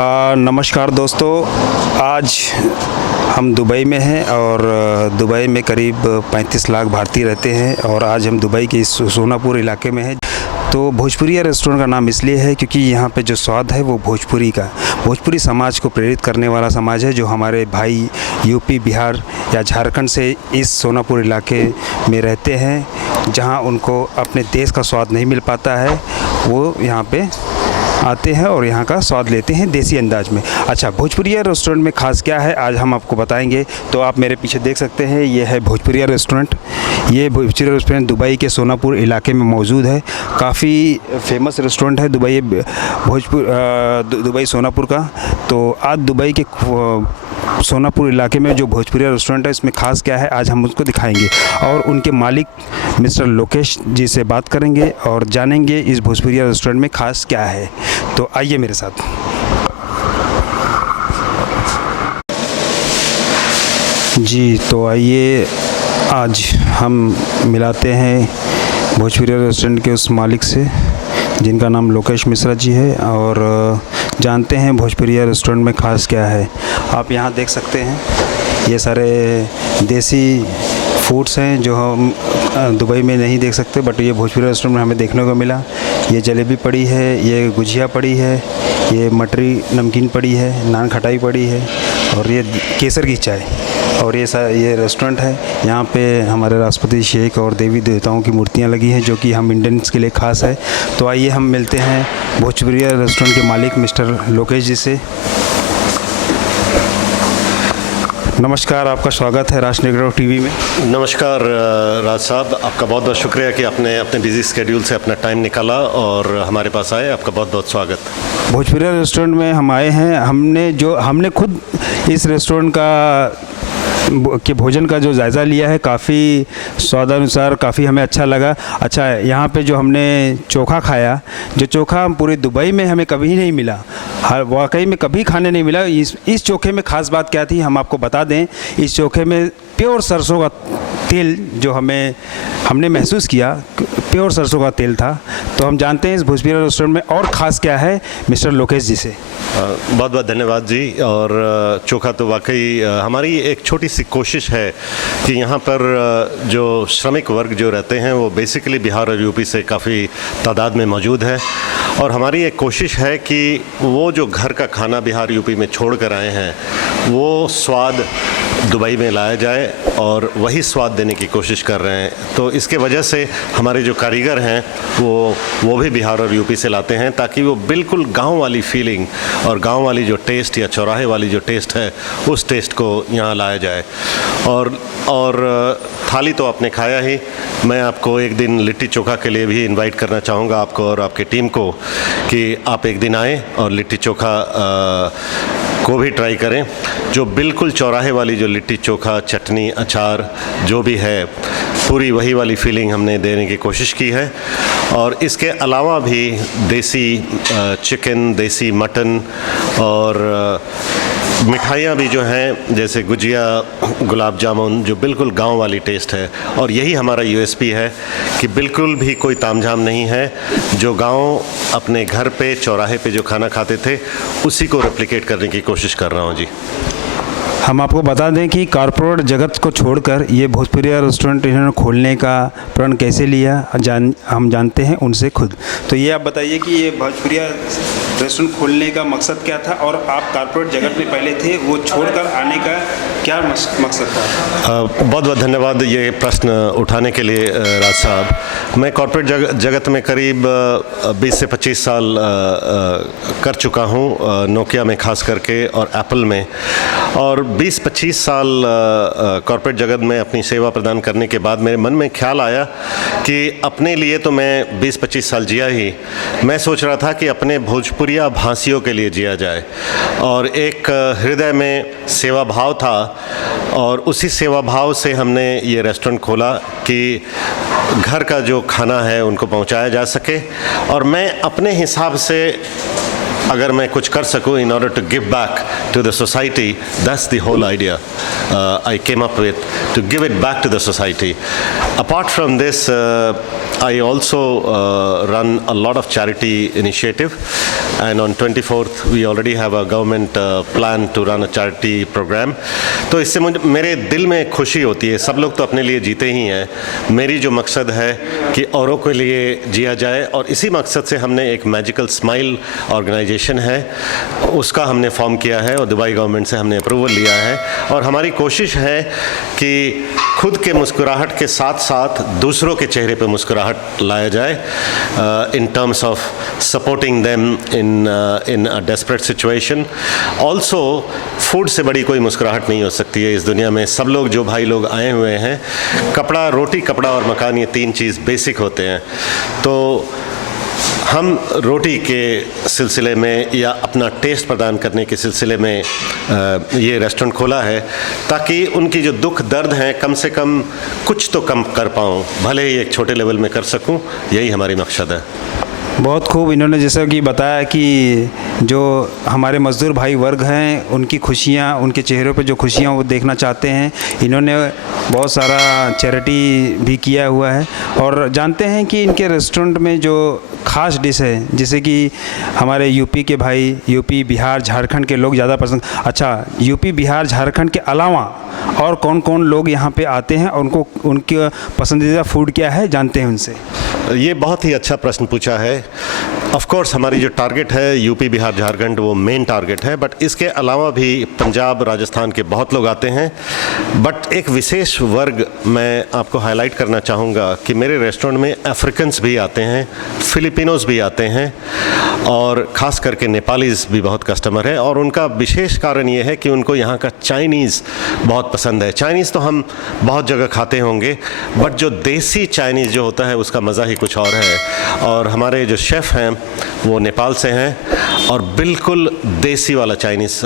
नमस्कार दोस्तों, आज हम दुबई में हैं और दुबई में करीब 35 लाख भारतीय रहते हैं और आज हम दुबई के इस सोनापुर इलाके में हैं। तो भोजपुरिया रेस्टोरेंट का नाम इसलिए है क्योंकि यहाँ पे जो स्वाद है वो भोजपुरी समाज को प्रेरित करने वाला समाज है, जो हमारे भाई यूपी, बिहार या झारखंड से इस सोनापुर इलाके में रहते हैं, जहाँ उनको अपने देश का स्वाद नहीं मिल पाता है, वो यहाँ पे आते हैं और यहाँ का स्वाद लेते हैं देसी अंदाज में। अच्छा, भोजपुरिया रेस्टोरेंट में ख़ास क्या है आज हम आपको बताएंगे। तो आप मेरे पीछे देख सकते हैं, ये है भोजपुरिया रेस्टोरेंट। ये भोजपुरिया रेस्टोरेंट दुबई के सोनापुर इलाके में मौजूद है। काफ़ी फेमस रेस्टोरेंट है दुबई सोनापुर का। तो आज दुबई के सोनापुर इलाके में जो भोजपुरिया रेस्टोरेंट है, इसमें ख़ास क्या है आज हम उसको दिखाएंगे और उनके मालिक मिस्टर लोकेश जी से बात करेंगे और जानेंगे इस भोजपुरिया रेस्टोरेंट में ख़ास क्या है। तो आइए मेरे साथ। जी, तो आइए आज हम मिलाते हैं भोजपुरिया रेस्टोरेंट के उस मालिक से जिनका नाम लोकेश मिश्रा जी है और जानते हैं भोजपुरिया रेस्टोरेंट में ख़ास क्या है। आप यहाँ देख सकते हैं, ये सारे देसी फूड्स हैं जो हम दुबई में नहीं देख सकते, बट ये भोजपुरी रेस्टोरेंट में हमें देखने को मिला। ये जलेबी पड़ी है, ये गुजिया पड़ी है, ये मटरी नमकीन पड़ी है, नान खटाई पड़ी है और ये केसर की चाय। और ये रेस्टोरेंट है, यहाँ पे हमारे राष्ट्रपति शेख और देवी देवताओं की मूर्तियाँ लगी हैं, जो कि हम इंडियंस के लिए ख़ास है। तो आइए हम मिलते हैं भोजपुरिया रेस्टोरेंट के मालिक मिस्टर लोकेश जी से। नमस्कार, आपका स्वागत है राष्ट्र नेटवर्क टीवी में। नमस्कार राज साहब, आपका बहुत बहुत शुक्रिया कि आपने अपने बिजी स्केड्यूल से अपना टाइम निकाला और हमारे पास आए। आपका बहुत बहुत स्वागत। भोजपुरिया रेस्टोरेंट में हम आए हैं। हमने खुद इस रेस्टोरेंट के भोजन का जो जायज़ा लिया है, काफ़ी स्वादानुसार काफ़ी हमें अच्छा लगा। अच्छा, यहाँ पे जो हमने चोखा खाया, जो चोखा पूरे दुबई में हमें कभी नहीं मिला, वाकई में कभी खाने नहीं मिला। इस चोखे में ख़ास बात क्या थी हम आपको बता दें। इस चोखे में प्योर सरसों का तेल जो हमने महसूस किया, प्योर सरसों का तेल था। तो हम जानते हैं इस भोजपुरिया रेस्टोरेंट में और ख़ास क्या है मिस्टर लोकेश जी से। बहुत बहुत धन्यवाद जी। और चोखा तो वाकई हमारी एक छोटी सी कोशिश है कि यहाँ पर जो श्रमिक वर्ग जो रहते हैं वो बेसिकली बिहार और यूपी से काफ़ी तादाद में मौजूद है, और हमारी एक कोशिश है कि वो जो घर का खाना बिहार यूपी में छोड़ कर आए हैं वो स्वाद दुबई में लाया जाए और वही स्वाद देने की कोशिश कर रहे हैं। तो इसके वजह से हमारे जो कारीगर हैं वो भी बिहार और यूपी से लाते हैं, ताकि वो बिल्कुल गांव वाली फीलिंग और गांव वाली जो टेस्ट या चौराहे वाली जो टेस्ट है उस टेस्ट को यहाँ लाया जाए। और थाली तो आपने खाया ही। मैं आपको एक दिन लिट्टी चोखा के लिए भी इनवाइट करना चाहूँगा, आपको और आपकी टीम को, कि आप एक दिन आएँ और लिट्टी चोखा को भी ट्राई करें। जो बिल्कुल चौराहे वाली जो लिट्टी चोखा, चटनी, अचार जो भी है, पूरी वही वाली फीलिंग हमने देने की कोशिश की है। और इसके अलावा भी देसी चिकन, देसी मटन और मिठाइयाँ भी जो हैं, जैसे गुजिया, गुलाब जामुन, जो बिल्कुल गांव वाली टेस्ट है। और यही हमारा यूएसपी है कि बिल्कुल भी कोई तामझाम नहीं है। जो गांव अपने घर पे चौराहे पे जो खाना खाते थे उसी को रेप्लिकेट करने की कोशिश कर रहा हूँ जी। हम आपको बता दें कि कॉर्पोरेट जगत को छोड़कर ये भोजपुरिया रेस्टोरेंट इन्होंने खोलने का प्रण कैसे लिया, हम जानते हैं उनसे खुद। तो ये आप बताइए कि ये भोजपुरिया रेस्टोरेंट खोलने का मकसद क्या था, और आप कॉर्पोरेट जगत में पहले थे, वो छोड़कर आने का क्या मकसद था? बहुत बहुत धन्यवाद ये प्रश्न उठाने के लिए राज साहब। मैं कॉर्पोरेट जगत में करीब 20 से 25 साल कर चुका हूँ, नोकिया में खास करके और एप्पल में। और 20-25 साल कॉर्पोरेट जगत में अपनी सेवा प्रदान करने के बाद मेरे मन में ख्याल आया कि अपने लिए तो मैं 20-25 साल जिया ही, मैं सोच रहा था कि अपने भोजपुरिया भाषियों के लिए जिया जाए। और एक हृदय में सेवा भाव था और उसी सेवा भाव से हमने ये रेस्टोरेंट खोला कि घर का जो खाना है उनको पहुंचाया जा सके। और मैं अपने हिसाब से अगर मैं कुछ कर सकूं in order to give back to the society, that's the whole idea I came up with, to give it back to the society. Apart from this, I also run a lot of charity initiative, and on 24th we already have a government plan to run a charity program. तो इससे मुझे मेरे दिल में खुशी होती है। सब लोग तो अपने लिए जीते ही हैं, मेरी जो मकसद है कि औरों के लिए जिया जाए, और इसी मकसद से हमने एक मैजिकल स्माइल ऑर्गेनाइजेशन है उसका हमने फॉर्म किया है और दुबई गवर्नमेंट से हमने अप्रूवल लिया है। और हमारी कोशिश है कि खुद के मुस्कुराहट के साथ साथ दूसरों के चेहरे पे मुस्कुराहट लाया जाए, in terms of supporting them in a desperate situation. Also food से बड़ी कोई मुस्कुराहट नहीं हो सकती है इस दुनिया में। सब लोग जो भाई लोग आए हुए हैं, कपड़ा, रोटी, कपड़ा और मकान, ये तीन चीज़ बेसिक होते हैं। तो हम रोटी के सिलसिले में या अपना टेस्ट प्रदान करने के सिलसिले में ये रेस्टोरेंट खोला है ताकि उनकी जो दुख दर्द हैं कम से कम कुछ तो कम कर पाऊँ, भले ही एक छोटे लेवल में कर सकूँ। यही हमारी मकसद है। बहुत खूब। इन्होंने जैसा कि बताया कि जो हमारे मज़दूर भाई वर्ग हैं उनकी खुशियाँ, उनके चेहरों पे जो खुशियाँ वो देखना चाहते हैं। इन्होंने बहुत सारा चैरिटी भी किया हुआ है और जानते हैं कि इनके रेस्टोरेंट में जो ख़ास डिश है, जैसे कि हमारे यूपी के भाई, यूपी, बिहार, झारखंड के लोग ज़्यादा पसंद। अच्छा, यूपी, बिहार, झारखंड के अलावा और कौन कौन लोग यहाँ पे आते हैं और उनको उनकी पसंदीदा फूड क्या है, जानते हैं उनसे। ये बहुत ही अच्छा प्रश्न पूछा है। ऑफ कोर्स हमारी जो टारगेट है यूपी, बिहार, झारखंड, वो मेन टारगेट है, बट इसके अलावा भी पंजाब, राजस्थान के बहुत लोग आते हैं। बट एक विशेष वर्ग मैं आपको हाईलाइट करना चाहूँगा कि मेरे रेस्टोरेंट में अफ्रीकन्स भी आते हैं, फिलिपिनोज़ भी आते हैं और ख़ास करके नेपालीज़ भी बहुत कस्टमर है। और उनका विशेष कारण ये है कि उनको यहाँ का चाइनीज़ बहुत पसंद है। चाइनीज़ तो हम बहुत जगह खाते होंगे, बट जो देसी चाइनीज़ जो होता है उसका मज़ा ही कुछ और है। और हमारे जो शेफ़ हैं वो नेपाल से हैं और बिल्कुल देसी वाला चाइनीज़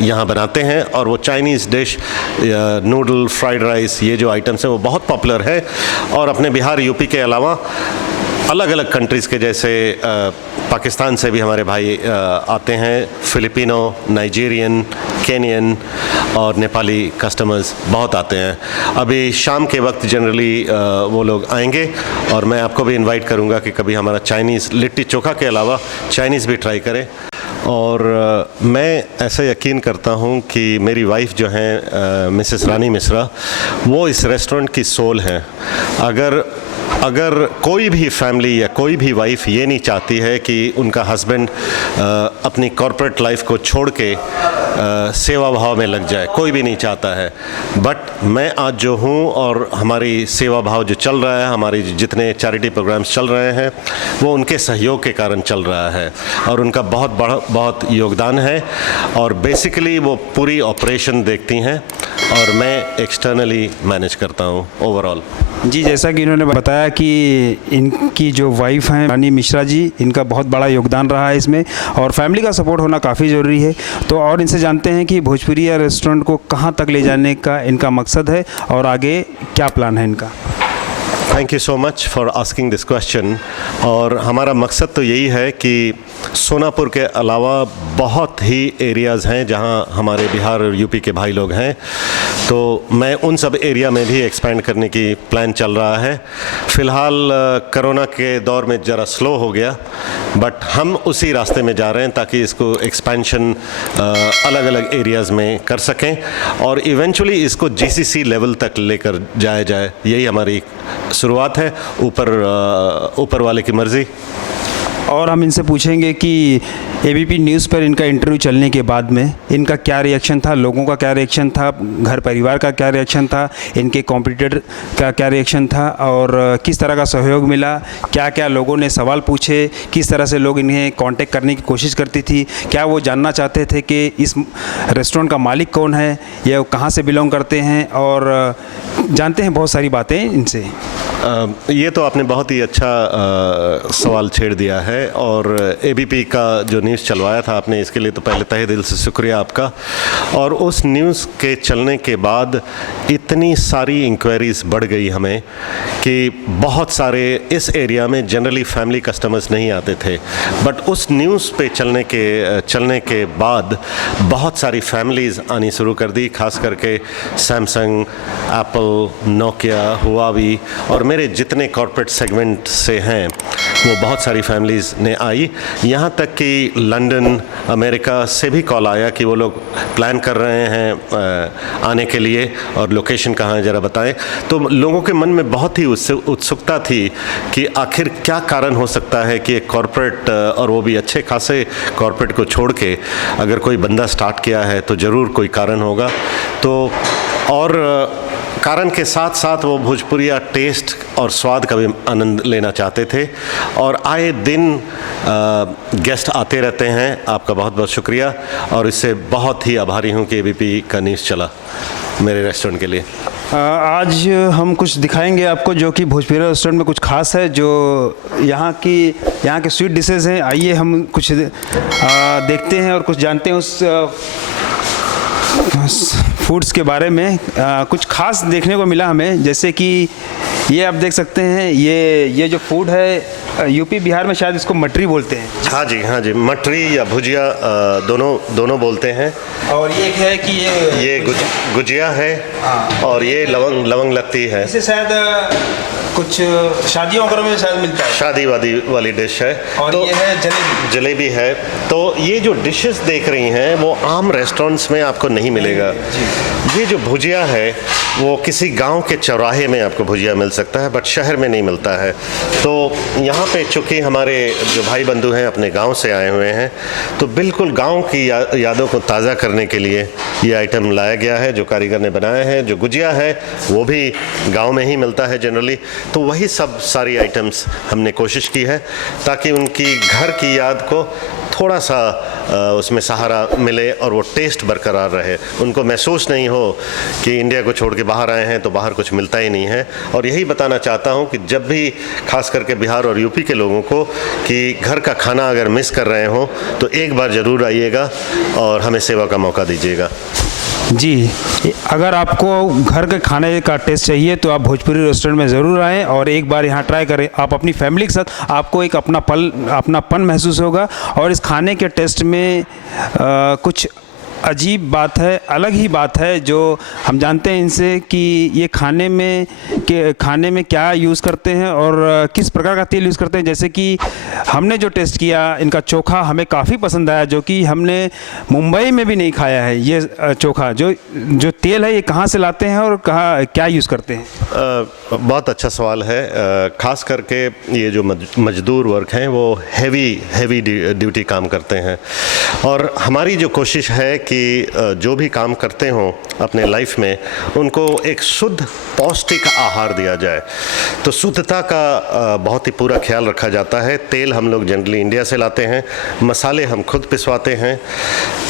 यहाँ बनाते हैं। और वो Chinese dish, noodle, fried rice, ये जो आइटम्स हैं वो बहुत पॉपुलर है। और अपने बिहार, यूपी के अलावा अलग अलग कंट्रीज़ के, जैसे पाकिस्तान से भी हमारे भाई आते हैं, फिलिपिनो, नाइजीरियन, केनियन और नेपाली कस्टमर्स बहुत आते हैं। अभी शाम के वक्त जनरली वो लोग आएंगे और मैं आपको भी इनवाइट करूंगा कि कभी हमारा चाइनीज़, लिट्टी चोखा के अलावा चाइनीज़ भी ट्राई करें। और मैं ऐसा यकीन करता हूं कि मेरी वाइफ जो हैं मिसेस रानी मिश्रा, वो इस रेस्टोरेंट की सोल हैं। अगर कोई भी फैमिली या कोई भी वाइफ ये नहीं चाहती है कि उनका हस्बैंड अपनी कॉर्पोरेट लाइफ को छोड़ के सेवा भाव में लग जाए, कोई भी नहीं चाहता है। बट मैं आज जो हूँ और हमारी सेवा भाव जो चल रहा है, हमारी जितने चैरिटी प्रोग्राम्स चल रहे हैं, वो उनके सहयोग के कारण चल रहा है और उनका बहुत योगदान है। और बेसिकली वो पूरी ऑपरेशन देखती हैं और मैं एक्सटर्नली मैनेज करता हूँ ओवरऑल। जी, जैसा कि इन्होंने बताया कि इनकी जो वाइफ हैं रानी मिश्रा जी, इनका बहुत बड़ा योगदान रहा है इसमें और फैमिली का सपोर्ट होना काफ़ी ज़रूरी है। तो और इनसे जानते हैं कि भोजपुरिया रेस्टोरेंट को कहाँ तक ले जाने का इनका मकसद है और आगे क्या प्लान है इनका। Thank you so much for asking this question. और हमारा मकसद तो यही है कि सोनापुर के अलावा बहुत ही एरियाज़ हैं जहां हमारे बिहार और यूपी के भाई लोग हैं, तो मैं उन सब एरिया में भी एक्सपेंड करने की प्लान चल रहा है। फ़िलहाल कोरोना के दौर में ज़रा स्लो हो गया, बट हम उसी रास्ते में जा रहे हैं ताकि इसको एक्सपेंशन अलग अलग एरियाज़ में कर सकें और इवेंचुअली इसको जीसीसी लेवल तक लेकर जाया जाए। यही हमारी शुरुआत है, ऊपर वाले की मर्ज़ी। और हम इनसे पूछेंगे कि एबीपी न्यूज़ पर इनका इंटरव्यू चलने के बाद में इनका क्या रिएक्शन था, लोगों का क्या रिएक्शन था, घर परिवार का क्या रिएक्शन था, इनके कॉम्पिटिटर का क्या रिएक्शन था और किस तरह का सहयोग मिला, क्या क्या लोगों ने सवाल पूछे, किस तरह से लोग इन्हें कांटेक्ट करने की कोशिश करती थी, क्या वो जानना चाहते थे कि इस रेस्टोरेंट का मालिक कौन है या कहाँ से बिलोंग करते हैं, और जानते हैं बहुत सारी बातें इनसे। ये तो आपने बहुत ही अच्छा सवाल छेड़ दिया है। और एबीपी का जो न्यूज़ चलवाया था आपने, इसके लिए तो पहले तहे दिल से शुक्रिया आपका। और उस न्यूज़ के चलने के बाद इतनी सारी इंक्वायरीज़ बढ़ गई हमें कि बहुत सारे इस एरिया में जनरली फैमिली कस्टमर्स नहीं आते थे, बट उस न्यूज़ पे चलने के बाद बहुत सारी फैमिलीज़ आनी शुरू कर दी, खास करके सैमसंग, एप्पल, नोकिया, हुआवी और मेरे जितने कॉर्पोरेट सेगमेंट से हैं वो बहुत सारी फैमिलीज़ ने आई। यहाँ तक कि लंदन, अमेरिका से भी कॉल आया कि वो लोग प्लान कर रहे हैं आने के लिए और लोकेशन कहाँ है ज़रा बताएं। तो लोगों के मन में बहुत ही उत्सुकता थी कि आखिर क्या कारण हो सकता है कि एक कॉर्पोरेट, और वो भी अच्छे खासे कॉर्पोरेट को छोड़ के अगर कोई बंदा स्टार्ट किया है तो ज़रूर कोई कारण होगा। तो और कारण के साथ साथ वो भोजपुरिया टेस्ट और स्वाद का भी आनंद लेना चाहते थे और आए दिन गेस्ट आते रहते हैं। आपका बहुत बहुत शुक्रिया और इससे बहुत ही आभारी हूँ कि एबीपी का न्यूज़ चला मेरे रेस्टोरेंट के लिए। आज हम कुछ दिखाएंगे आपको जो कि भोजपुरी रेस्टोरेंट में कुछ खास है, जो यहाँ के स्वीट डिशेज़ हैं। आइए हम कुछ देखते हैं और कुछ जानते हैं उस फूड्स के बारे में। कुछ खास देखने को मिला हमें, जैसे कि ये आप देख सकते हैं, ये जो फूड है यूपी बिहार में शायद इसको मटरी बोलते हैं। हाँ जी, मटरी या भुजिया दोनों बोलते हैं। और ये है कि ये गुजिया है और ये लवंग लत्ती है। इसे शायद कुछ शादियों वगैरह में शायद मिलता है, शादी वाली डिश है। और तो ये है जलेबी है। तो ये जो डिशेस देख रही हैं वो आम रेस्टोरेंट्स में आपको नहीं मिलेगा। ये जो भुजिया है वो किसी गांव के चौराहे में आपको भुजिया मिल सकता है, बट शहर में नहीं मिलता है। तो यहाँ पे चूँकि हमारे जो भाई बंधु हैं अपने गांव से आए हुए हैं, तो बिल्कुल गांव की यादों को ताज़ा करने के लिए ये आइटम लाया गया है जो कारीगर ने बनाया है। जो गुजिया है वो भी गांव में ही मिलता है जनरली। तो वही सब सारी आइटम्स हमने कोशिश की है ताकि उनकी घर की याद को थोड़ा सा उसमें सहारा मिले और वो टेस्ट बरकरार रहे। उनको महसूस नहीं हो कि इंडिया को छोड़ के बाहर आए हैं तो बाहर कुछ मिलता ही नहीं है। और यही बताना चाहता हूँ कि जब भी खास करके बिहार और यूपी के लोगों को कि घर का खाना अगर मिस कर रहे हो तो एक बार ज़रूर आइएगा और हमें सेवा का मौका दीजिएगा। जी, अगर आपको घर के खाने का टेस्ट चाहिए तो आप भोजपुरी रेस्टोरेंट में ज़रूर आएँ और एक बार यहाँ ट्राई करें। आप अपनी फैमिली के साथ, आपको एक अपनापन महसूस होगा और इस खाने के टेस्ट में कुछ अजीब बात है, अलग ही बात है जो हम जानते हैं इनसे कि ये खाने में क्या यूज़ करते हैं और किस प्रकार का तेल यूज़ करते हैं। जैसे कि हमने जो टेस्ट किया, इनका चोखा हमें काफ़ी पसंद आया, जो कि हमने मुंबई में भी नहीं खाया है। ये चोखा जो तेल है ये कहाँ से लाते हैं और क्या यूज़ करते हैं? बहुत अच्छा सवाल है। ख़ास करके ये जो मजदूर वर्ग हैं वो हैवी ड्यूटी काम करते हैं और हमारी जो कोशिश है कि जो भी काम करते हों अपने लाइफ में उनको एक शुद्ध पौष्टिक आहार दिया जाए। तो शुद्धता का बहुत ही पूरा ख्याल रखा जाता है। तेल हम लोग जनरली इंडिया से लाते हैं, मसाले हम खुद पिसवाते हैं,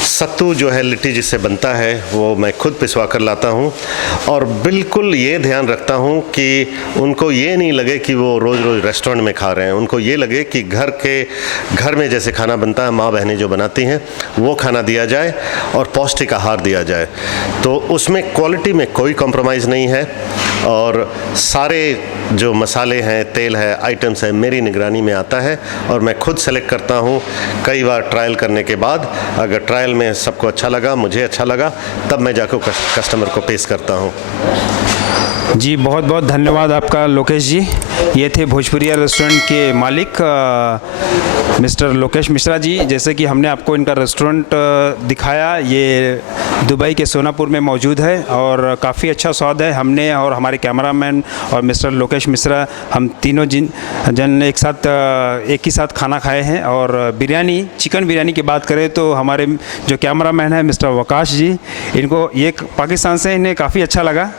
सत्तू जो है लिट्टी जिससे बनता है वो मैं खुद पिसवा कर लाता हूँ और बिल्कुल ये ध्यान रखता हूँ कि उनको ये नहीं लगे कि वो रोज़ रोज़ रेस्टोरेंट में खा रहे हैं। उनको ये लगे कि घर में जैसे खाना बनता है, माँ बहनें जो बनाती हैं वो खाना दिया जाए और पौष्टिक आहार दिया जाए। तो उसमें क्वालिटी में कोई कॉम्प्रोमाइज़ नहीं है और सारे जो मसाले हैं, तेल है, आइटम्स है, मेरी निगरानी में आता है और मैं खुद सेलेक्ट करता हूँ। कई बार ट्रायल करने के बाद अगर ट्रायल में सबको अच्छा लगा, मुझे अच्छा लगा, तब मैं जाकर कस्टमर को पेश करता हूँ। जी, बहुत बहुत धन्यवाद आपका लोकेश जी। ये थे भोजपुरिया रेस्टोरेंट के मालिक मिस्टर लोकेश मिश्रा जी। जैसे कि हमने आपको इनका रेस्टोरेंट दिखाया, ये दुबई के सोनापुर में मौजूद है और काफ़ी अच्छा स्वाद है। हमने और हमारे कैमरामैन और मिस्टर लोकेश मिश्रा, हम तीनों जन एक ही साथ खाना खाए हैं। और चिकन बिरयानी की बात करें तो हमारे जो कैमरामैन हैं मिस्टर वकाश जी, इनको ये पाकिस्तान से इन्हें काफ़ी अच्छा लगा।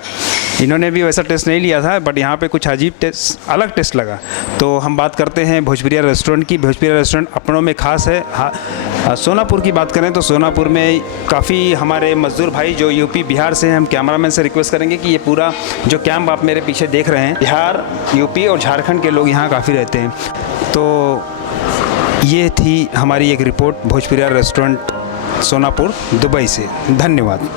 इन्होंने भी वैसा टेस्ट नहीं लिया था, बट यहाँ पे कुछ अलग टेस्ट लगा। तो हम बात करते हैं भोजपुरिया रेस्टोरेंट की। भोजपुरिया रेस्टोरेंट अपनों में ख़ास है। सोनापुर की बात करें तो सोनापुर में काफ़ी हमारे मजदूर भाई जो यूपी बिहार से हैं, हम कैमरामैन से रिक्वेस्ट करेंगे कि ये पूरा जो कैंप आप मेरे पीछे देख रहे हैं, बिहार, यूपी और झारखंड के लोग यहाँ काफ़ी रहते हैं। तो ये थी हमारी एक रिपोर्ट भोजपुरिया रेस्टोरेंट सोनापुर दुबई से। धन्यवाद।